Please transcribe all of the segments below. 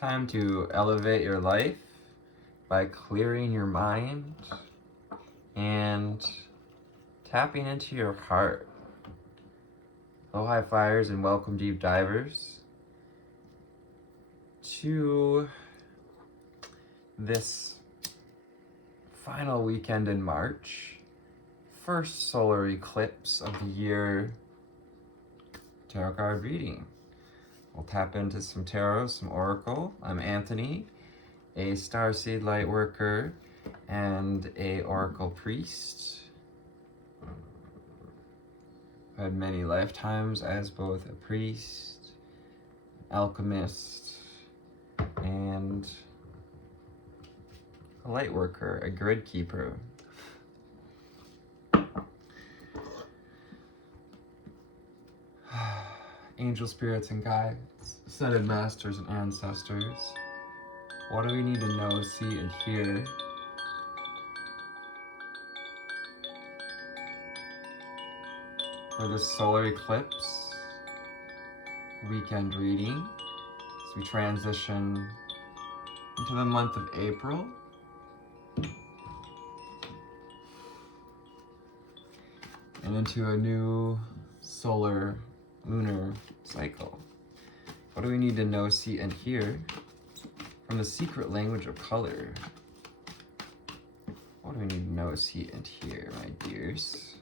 Time to elevate your life by clearing your mind and tapping into your heart. Hello, high flyers, and welcome, deep divers, to this final weekend in March, first solar eclipse of the year tarot card reading. We'll tap into some tarot, some oracle. I'm Anthony, a starseed light worker and a oracle priest. I've had many lifetimes as both a priest, alchemist, and a light worker, a grid keeper. Angel spirits and guides, ascended masters and ancestors. What do we need to know, see, and hear for this solar eclipse weekend reading as we transition into the month of April? And into a new solar lunar cycle. What do we need to know, see, and hear from the secret language of color? What do we need to know, see, and hear, my dears?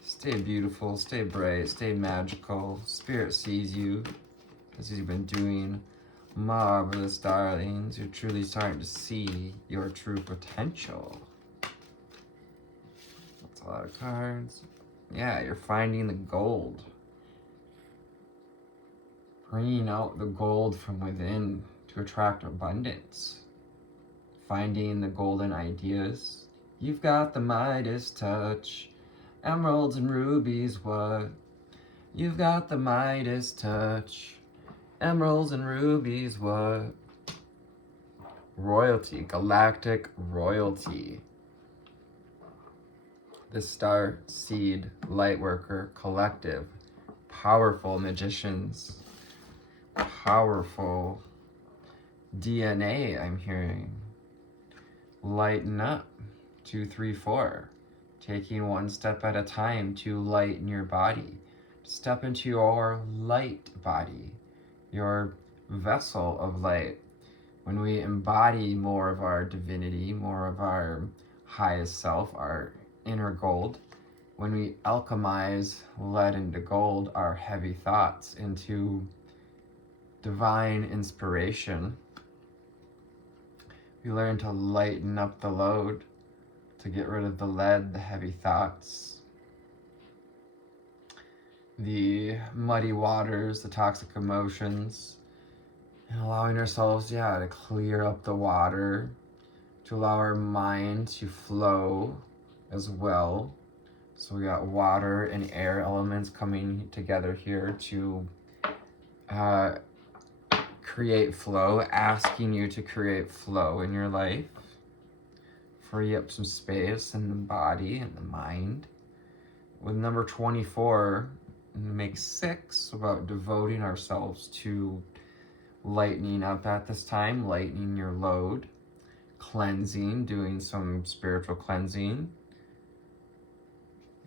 Stay beautiful, stay bright, stay magical. Spirit sees you as you've been doing marvelous, darlings. You're truly starting to see your true potential. That's a lot of cards. Yeah, you're finding the gold. Bringing out the gold from within to attract abundance. Finding the golden ideas. You've got the Midas touch. Emeralds and rubies, what? You've got the Midas touch. Emeralds and rubies, what? Royalty, galactic royalty. The Star Seed Lightworker Collective. Powerful magicians. Powerful DNA, I'm hearing. Lighten up. 2, 3, 4. Taking one step at a time to lighten your body. Step into your light body, your vessel of light. When we embody more of our divinity, more of our highest self, our inner gold, when we alchemize lead into gold, our heavy thoughts into divine inspiration, we learn to lighten up the load, to get rid of the lead, the heavy thoughts, the muddy waters, the toxic emotions, and allowing ourselves, to clear up the water, to allow our mind to flow as well. So we got water and air elements coming together here to create flow, asking you to create flow in your life. Free up some space in the body and the mind. With number 24, make 6 about devoting ourselves to lightening up at this time, lightening your load, cleansing, doing some spiritual cleansing.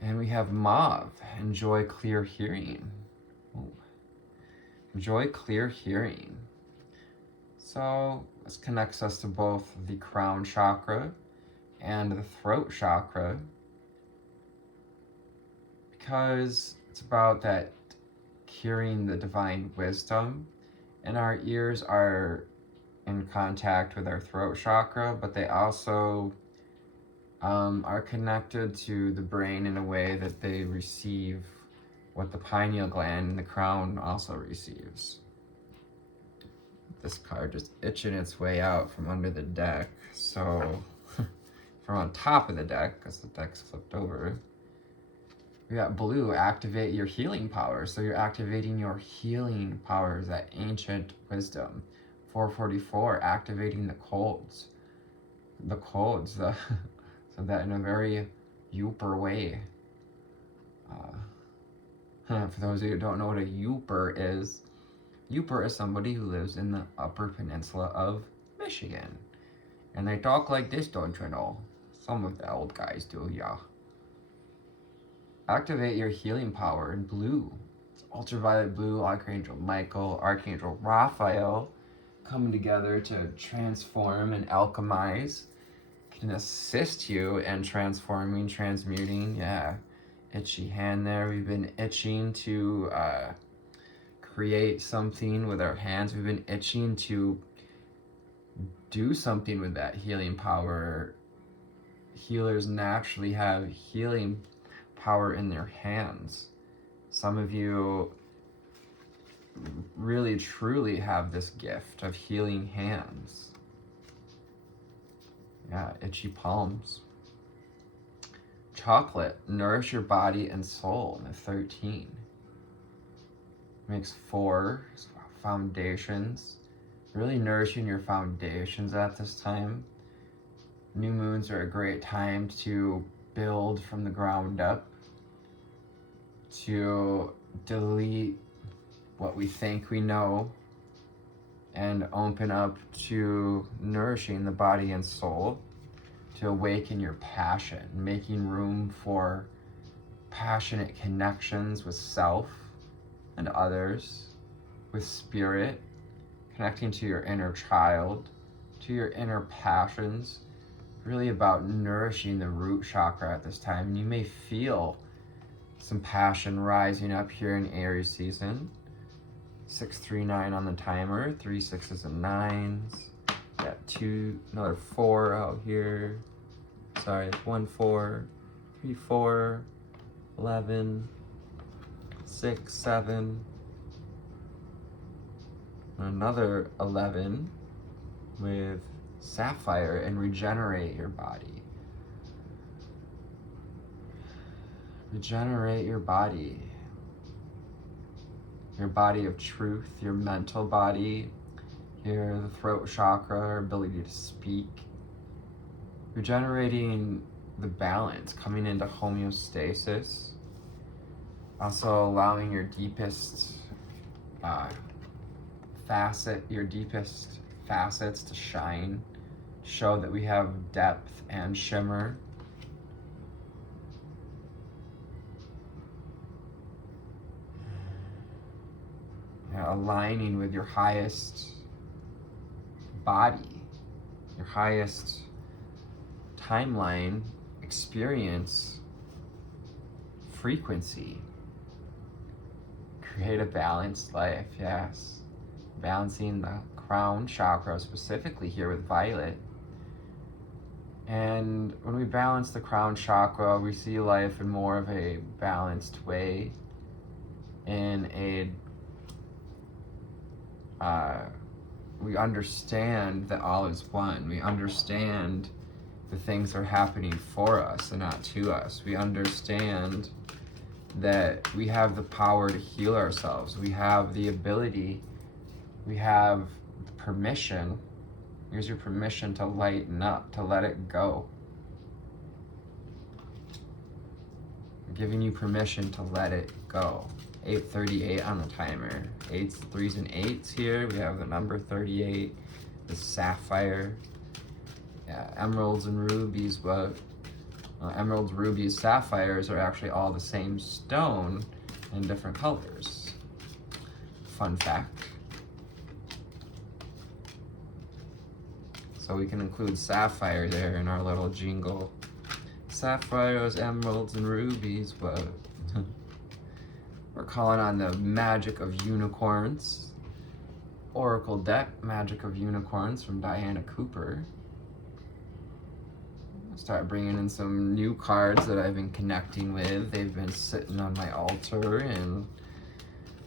And we have Mauve, enjoy clear hearing. Ooh. Enjoy clear hearing. So this connects us to both the crown chakra and the throat chakra, because it's about that hearing the divine wisdom, and our ears are in contact with our throat chakra, but they also are connected to the brain in a way that they receive what the pineal gland in the crown also receives. This card just itching its way out from under the deck, so from on top of the deck, because the deck's flipped over. We got blue, activate your healing power. So you're activating your healing powers, that ancient wisdom. 444, activating the codes. So that in a very Yooper way. For those of you who don't know what a Yooper is, you birth somebody who lives in the Upper Peninsula of Michigan. And they talk like this, don't you know? Some of the old guys do, yeah. Activate your healing power in blue. It's ultraviolet blue, Archangel Michael, Archangel Raphael coming together to transform and alchemize. Can assist you in transforming, transmuting. Yeah, itchy hand there. We've been itching to create something with our hands. We've been itching to do something with that healing power. Healers naturally have healing power in their hands. Some of you really truly have this gift of healing hands. Yeah, itchy palms. Chocolate, nourish your body and soul in the 13. Makes 4, foundations. Really nourishing your foundations at this time. New moons are a great time to build from the ground up, to delete what we think we know, and open up to nourishing the body and soul, to awaken your passion, making room for passionate connections with self and others, with spirit, connecting to your inner child, to your inner passions, really about nourishing the root chakra at this time. And you may feel some passion rising up here in Aries season. 639 on the timer, 3 6s and 9s. Got another 4 out here. Sorry, it's 1 4, 3 4, 11, 6 7. Another 11 with sapphire, and regenerate your body. Regenerate your body. Your body of truth, your mental body, the throat chakra, our ability to speak. Regenerating the balance, coming into homeostasis. Also allowing your deepest facets to shine, show that we have depth and shimmer. Aligning with your highest body, your highest timeline, experience, frequency. Create a balanced life, yes. Balancing the crown chakra, specifically here with violet. And when we balance the crown chakra, we see life in more of a balanced way, we understand that all is one. We understand the things are happening for us and not to us. We understand that we have the power to heal ourselves. We have the ability, we have permission. Here's your permission to lighten up, to let it go. I'm giving you permission to let it go. 8:38 on the timer. 8s, 3s, and 8s here. We have the number 38, the sapphire. Yeah, emeralds and rubies, but emeralds, rubies, sapphires are actually all the same stone in different colors. Fun fact. So we can include sapphire there in our little jingle. Sapphires, emeralds, and rubies, but we're calling on the magic of unicorns. Oracle deck, Magic of Unicorns from Diana Cooper. I'll start bringing in some new cards that I've been connecting with. They've been sitting on my altar, and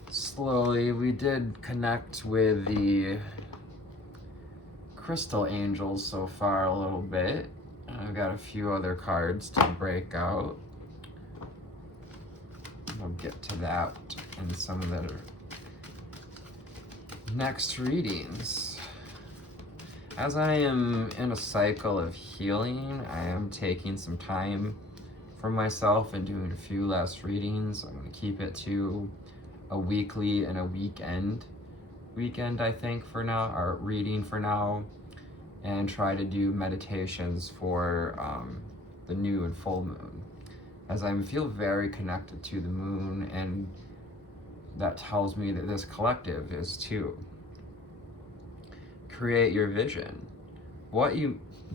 slowly we did connect with the crystal angels so far a little bit. I've got a few other cards to break out. We'll get to that in some of the next readings. As I am in a cycle of healing, I am taking some time for myself and doing a few less readings. I'm going to keep it to a weekly and a weekend weekend, I think, for now, or reading for now, and try to do meditations for the new and full moon, as I feel very connected to the moon, and that tells me that this collective is too. Create your vision.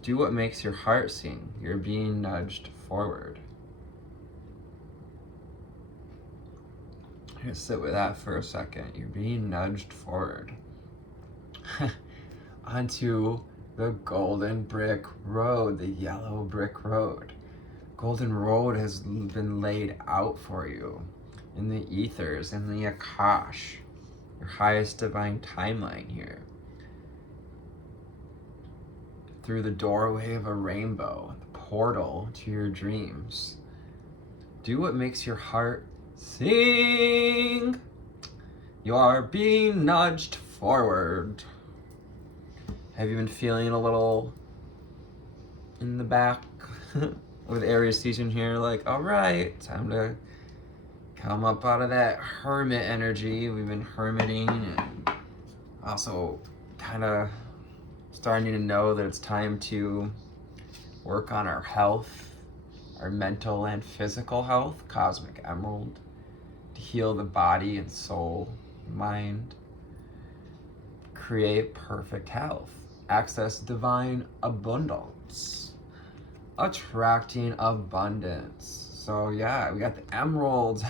Do what makes your heart sing. You're being nudged forward. I'm gonna sit with that for a second. You're being nudged forward. Onto the golden brick road, the yellow brick road. Golden road has been laid out for you in the ethers, in the Akash, your highest divine timeline here. Through the doorway of a rainbow, the portal to your dreams. Do what makes your heart sing. You are being nudged forward. Have you been feeling a little in the back with Aries season here? Like, all right, time to come up out of that hermit energy. We've been hermiting and also kind of starting to know that it's time to work on our health, our mental and physical health, cosmic emerald, to heal the body and soul, mind, create perfect health, access divine abundance, attracting abundance. So yeah, we got the emeralds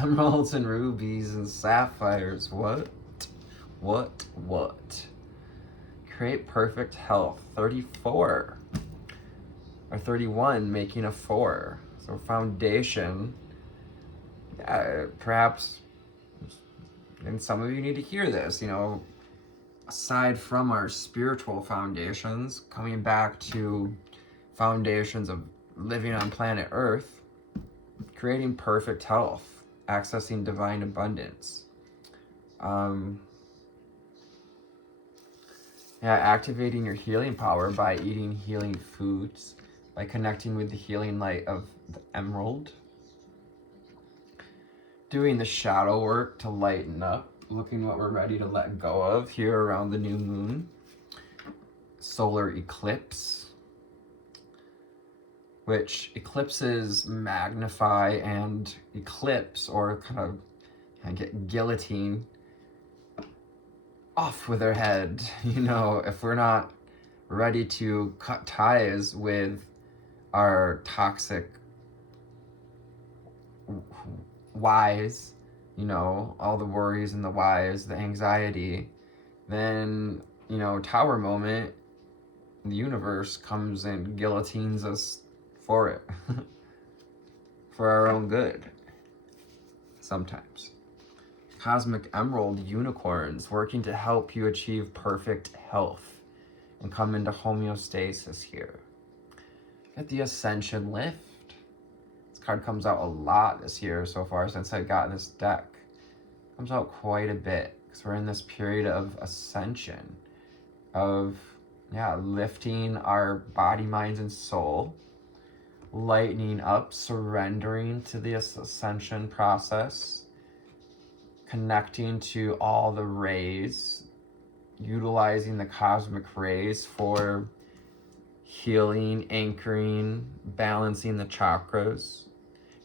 and rubies and sapphires. What? Create perfect health. 34 or 31, making a 4. So foundation. Perhaps, and some of you need to hear this, aside from our spiritual foundations, coming back to foundations of living on planet Earth, creating perfect health, accessing divine abundance. Activating your healing power by eating healing foods, by connecting with the healing light of the emerald, doing the shadow work to lighten up, looking what we're ready to let go of here around the new moon, solar eclipse, which eclipses magnify and eclipse, or kind of get guillotine off with our head. If we're not ready to cut ties with our toxic whys, all the worries and the whys, the anxiety, then, tower moment, the universe comes and guillotines us for it, for our own good, sometimes. Cosmic emerald unicorns working to help you achieve perfect health and come into homeostasis here. Get the ascension lift. This card comes out a lot this year so far since I got this deck. Comes out quite a bit because we're in this period of ascension, of lifting our body, minds, and soul, lightening up, surrendering to the ascension process, connecting to all the rays, utilizing the cosmic rays for healing, anchoring, balancing the chakras.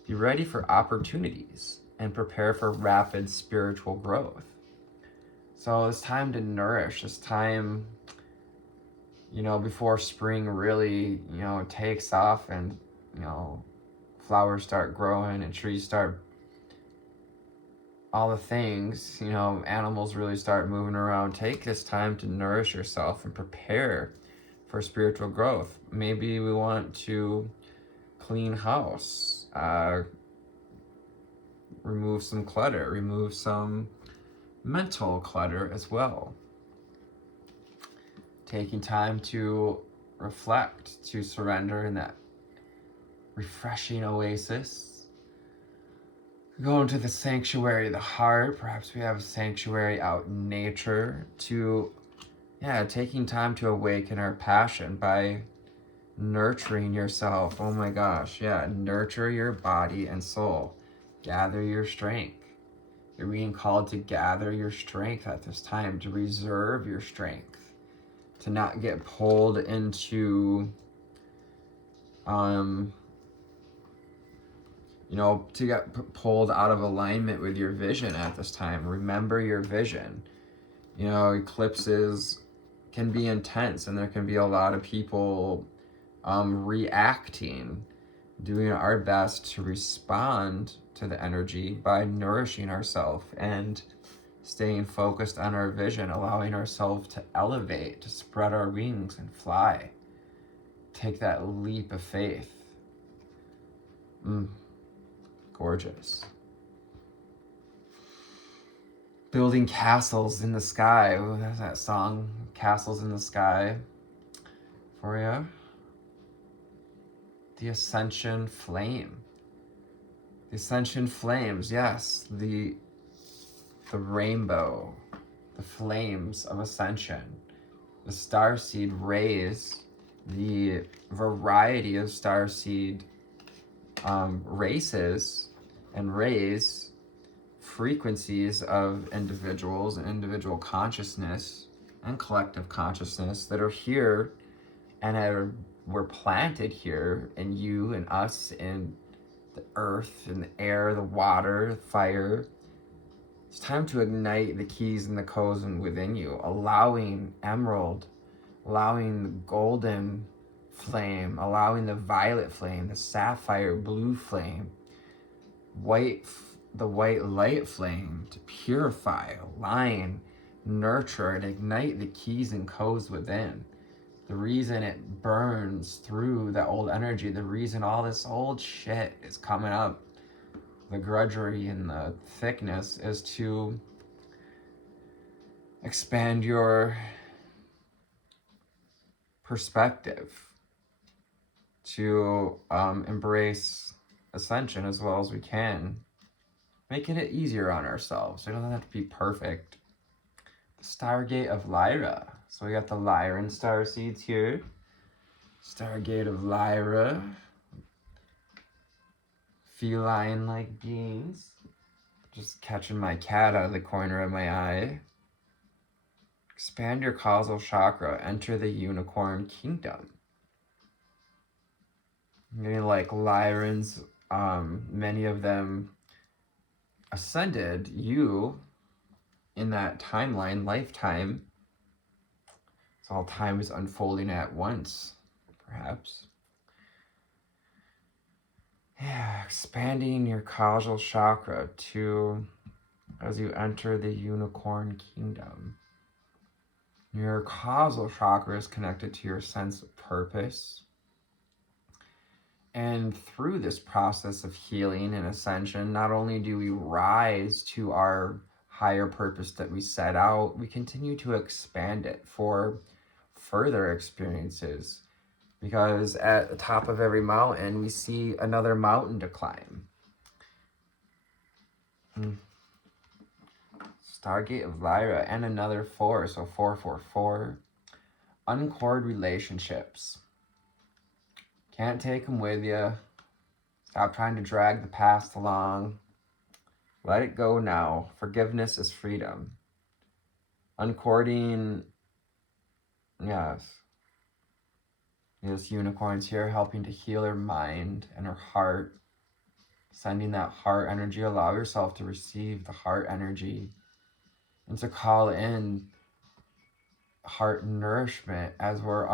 Be ready for opportunities and prepare for rapid spiritual growth. So it's time to nourish. It's time, before spring really, takes off and, flowers start growing and trees start, all the things, animals really start moving around. Take this time to nourish yourself and prepare for spiritual growth. Maybe we want to clean house, remove some clutter, remove some mental clutter as well. Taking time to reflect, to surrender in that refreshing oasis. Go into the sanctuary of the heart. Perhaps we have a sanctuary out in nature to, taking time to awaken our passion by nurturing yourself. Oh my gosh, nurture your body and soul. Gather your strength. You're being called to gather your strength at this time, to reserve your strength, to not get pulled into, to get pulled out of alignment with your vision at this time. Remember your vision. Eclipses can be intense, and there can be a lot of people reacting, doing our best to respond to the energy by nourishing ourselves and staying focused on our vision, allowing ourselves to elevate, to spread our wings and fly. Take that leap of faith. Gorgeous. Building castles in the sky. Ooh, there's that song, Castles in the Sky, for you. The Ascension Flame. The Ascension Flames, yes. The rainbow. The flames of ascension. The starseed rays. The variety of starseed races and rays, frequencies of individuals and individual consciousness and collective consciousness that are here and were planted here in you and us, in the earth and the air, the water, the fire. It's time to ignite the keys and the codes within you, allowing emerald, allowing the golden flame, allowing the violet flame, the sapphire blue flame, the white light flame to purify, align, nurture, and ignite the keys and codes within. The reason it burns through that old energy, the reason all this old shit is coming up, the grudgery and the thickness, is to expand your perspective, to embrace ascension as well as we can, making it easier on ourselves. It doesn't have to be perfect. The Stargate of Lyra. So we got the Lyran star seeds here. Stargate of Lyra. Feline-like beings. Just catching my cat out of the corner of my eye. Expand your causal chakra. Enter the unicorn kingdom. Getting like Lyrans, many of them ascended you in that timeline, lifetime. So all time is unfolding at once, perhaps. Yeah, expanding your causal chakra as you enter the unicorn kingdom. Your causal chakra is connected to your sense of purpose. And through this process of healing and ascension, not only do we rise to our higher purpose that we set out, we continue to expand it for further experiences. Because at the top of every mountain, we see another mountain to climb. Stargate of Lyra and another 4, so 444. Uncored relationships. Can't take them with you. Stop trying to drag the past along. Let it go now. Forgiveness is freedom. Uncording, yes. This unicorn's here helping to heal her mind and her heart. Sending that heart energy. Allow yourself to receive the heart energy and to call in heart nourishment as we're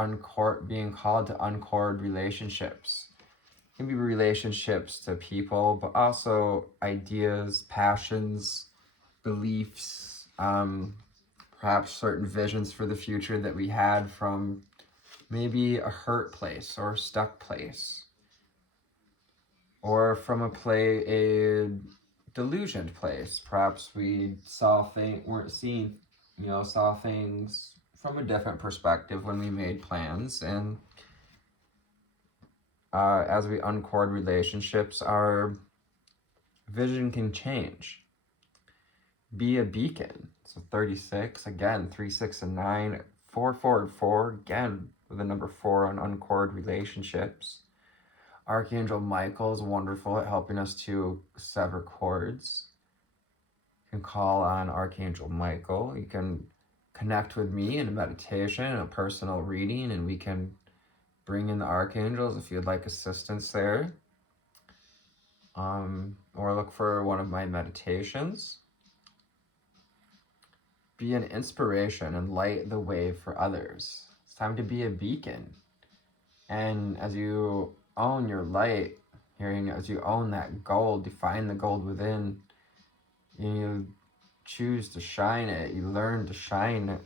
being called to uncord relationships. It can be relationships to people, but also ideas, passions, beliefs, perhaps certain visions for the future that we had from maybe a hurt place or a stuck place, or from a delusioned place. Perhaps we saw things from a different perspective when we made plans, and as we uncord relationships, our vision can change. Be a beacon. So 36, again, 3, 6, and 9, 4, 4, and 4, again, with the number 4 on uncord relationships. Archangel Michael is wonderful at helping us to sever cords You can call on Archangel Michael. You can connect with me in a meditation and a personal reading, and we can bring in the archangels if you'd like assistance there. Or look for one of my meditations. Be an inspiration and light the way for others. It's time to be a beacon. And as you own your light, as you own that gold, you find the gold within, you choose to shine it, you learn to shine it.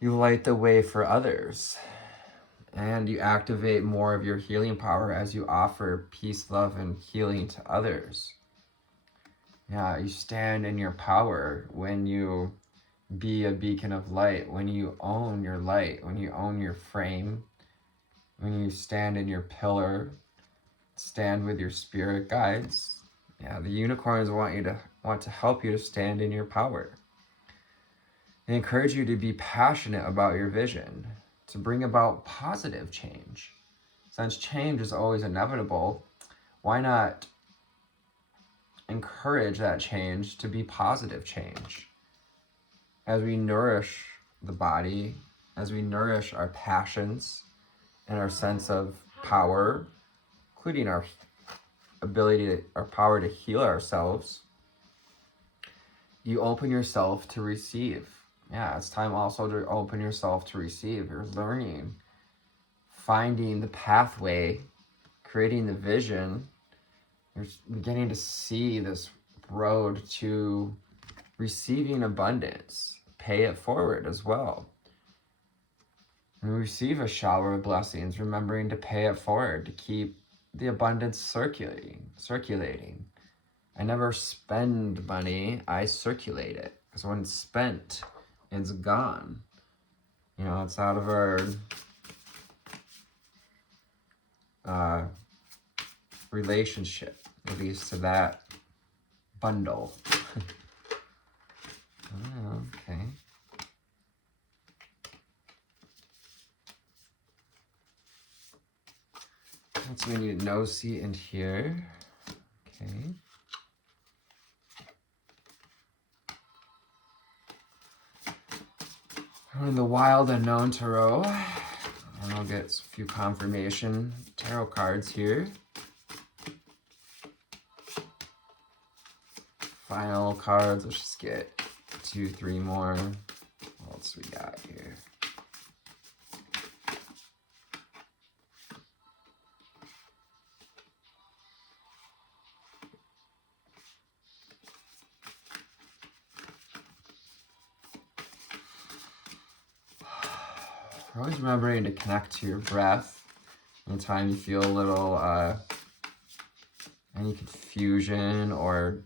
You light the way for others. And you activate more of your healing power as you offer peace, love, and healing to others. Yeah, you stand in your power when you be a beacon of light, when you own your light, when you own your frame, when you stand in your pillar, stand with your spirit guides. Yeah, the unicorns want to help you to stand in your power. They encourage you to be passionate about your vision, to bring about positive change. Since change is always inevitable, why not encourage that change to be positive change? As we nourish the body, as we nourish our passions and our sense of power, including our power to heal ourselves, you open yourself to receive. Yeah, it's time also to open yourself to receive. You're learning, finding the pathway, creating the vision. You're beginning to see this road to receiving abundance. Pay it forward as well. When we receive a shower of blessings, remembering to pay it forward, to keep the abundance circulating. I never spend money, I circulate it. Because when it's spent, it's gone. It's out of our relationship, at least to that bundle. Oh, okay. That's when you nose, see, and hear. Okay. In the Wild Unknown Tarot, and I'll get a few confirmation tarot cards here. Final cards, let's just get 2, 3 more. What else we got here? Always remembering to connect to your breath. Anytime you feel a little any confusion or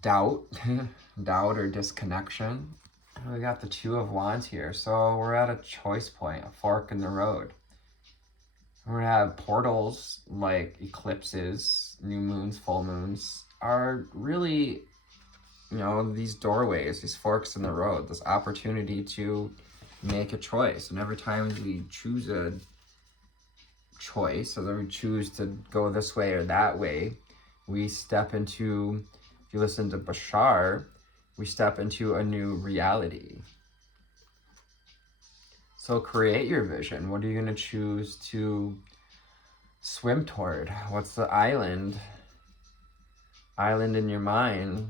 doubt or disconnection. We got the Two of Wands here, so we're at a choice point, a fork in the road. We're gonna have portals like eclipses, new moons, full moons are really, these doorways, these forks in the road, this opportunity to make a choice. And every time we choose a choice, whether we choose to go this way or that way, we step into, if you listen to Bashar, we step into a new reality. So create your vision. What are you going to choose to swim toward? What's the island in your mind?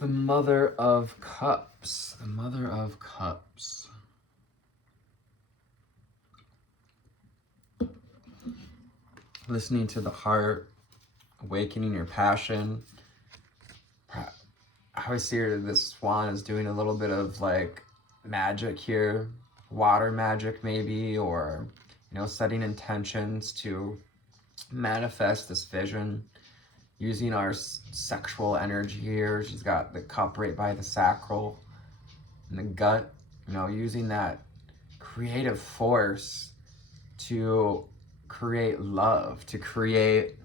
The Mother of Cups. The Mother of Cups. Listening to the heart, awakening your passion. I always see this swan is doing a little bit of like magic here, water magic maybe, or setting intentions to manifest this vision using our sexual energy here. She's got the cup right by the sacral and the gut, using that creative force to create love, to create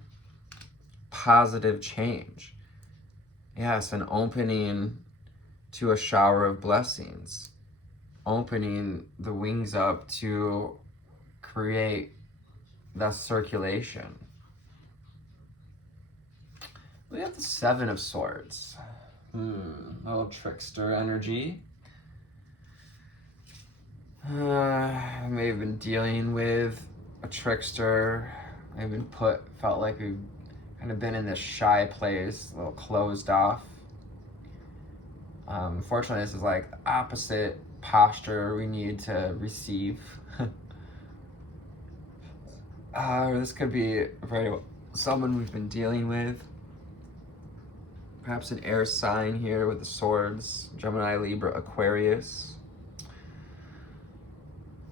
positive change. Yes, an opening to a shower of blessings. opening the wings up to create that circulation. We have the Seven of Swords. Little trickster energy. I may have been dealing with a trickster. I've been felt like we've kind of been in this shy place, a little closed off. Unfortunately, this is like the opposite posture we need to receive. This could be someone we've been dealing with. Perhaps an air sign here with the swords, Gemini, Libra, Aquarius.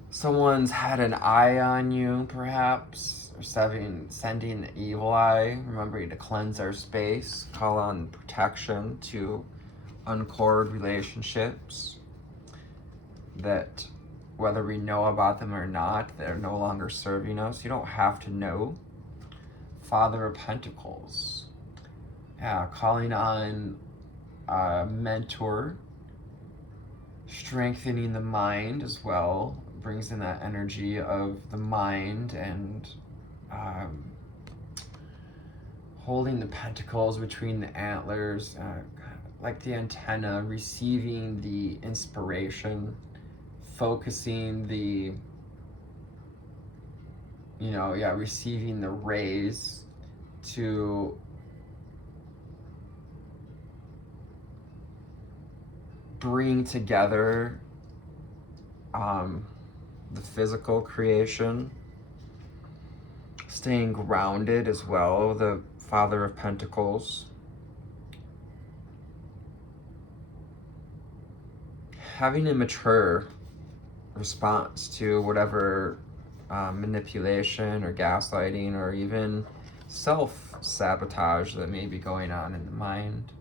Someone's had an eye on you, perhaps, or sending the evil eye, remembering to cleanse our space, call on protection to uncord relationships that, whether we know about them or not, they're no longer serving us. You don't have to know. Father of Pentacles. Yeah, calling on a mentor, strengthening the mind as well, brings in that energy of the mind and holding the pentacles between the antlers, like the antenna, receiving the inspiration, focusing the, receiving the rays to bring together the physical creation, staying grounded as well, the Father of Pentacles. Having a mature response to whatever manipulation or gaslighting or even self-sabotage that may be going on in the mind,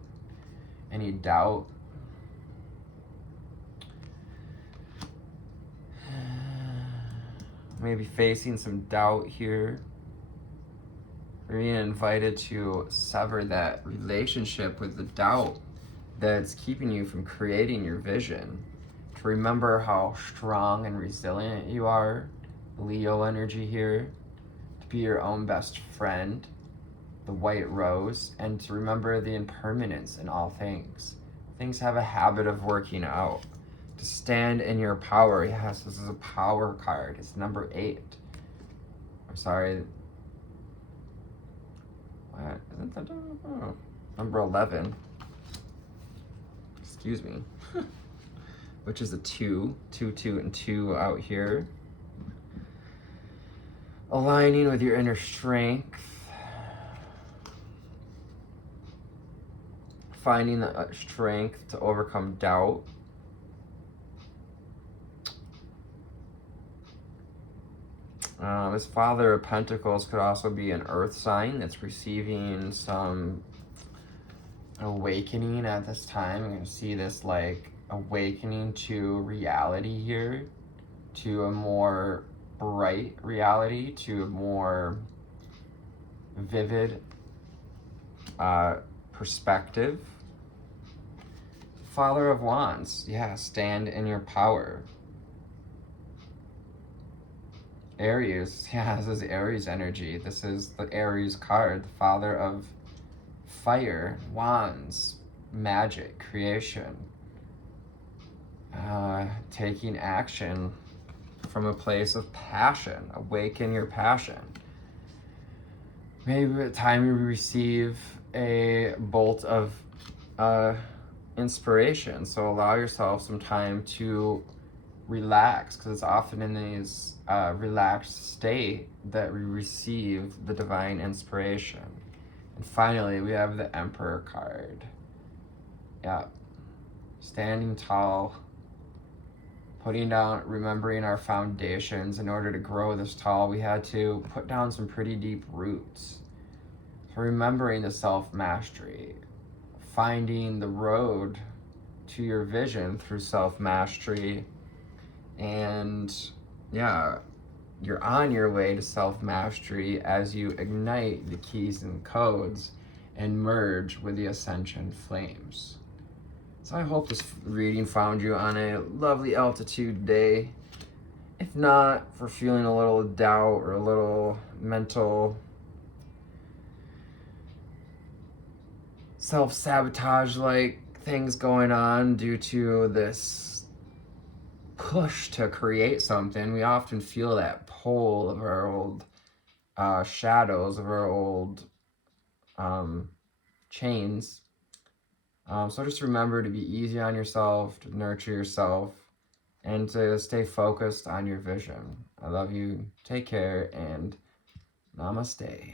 any doubt. Maybe facing some doubt here. Or being invited to sever that relationship with the doubt that's keeping you from creating your vision. To remember how strong and resilient you are. Leo energy here. To be your own best friend. The white rose. And to remember the impermanence in all things. Things have a habit of working out. To stand in your power. Yes, this is a power card. It's number 8. I'm sorry. What? Isn't that number 11? Excuse me. Which is a 2, 2, 2, and 2 out here. Aligning with your inner strength. Finding the strength to overcome doubt. This Father of Pentacles could also be an earth sign that's receiving some awakening at this time. I'm going to see this like awakening to reality here, to a more bright reality, to a more vivid perspective. Father of Wands, yeah, stand in your power. Aries, yeah, this is Aries energy. This is the Aries card, the Father of Fire, Wands, magic, creation. Taking action from a place of passion. Awaken your passion. Maybe at the time you receive a bolt of inspiration. So allow yourself some time to relax, because it's often in these relaxed state that we receive the divine inspiration. And finally, we have the Emperor card. Yeah. Standing tall, putting down, remembering our foundations. In order to grow this tall, we had to put down some pretty deep roots. So remembering the self-mastery, finding the road to your vision through self-mastery. And yeah, you're on your way to self-mastery as you ignite the keys and codes and merge with the ascension flames. So I hope this reading found you on a lovely altitude day. If not, for feeling a little doubt or a little mental self-sabotage like things going on due to this push to create something, we often feel that pull of our old shadows, of our old chains. So just remember to be easy on yourself, to nurture yourself, and to stay focused on your vision. I love you. Take care, and namaste.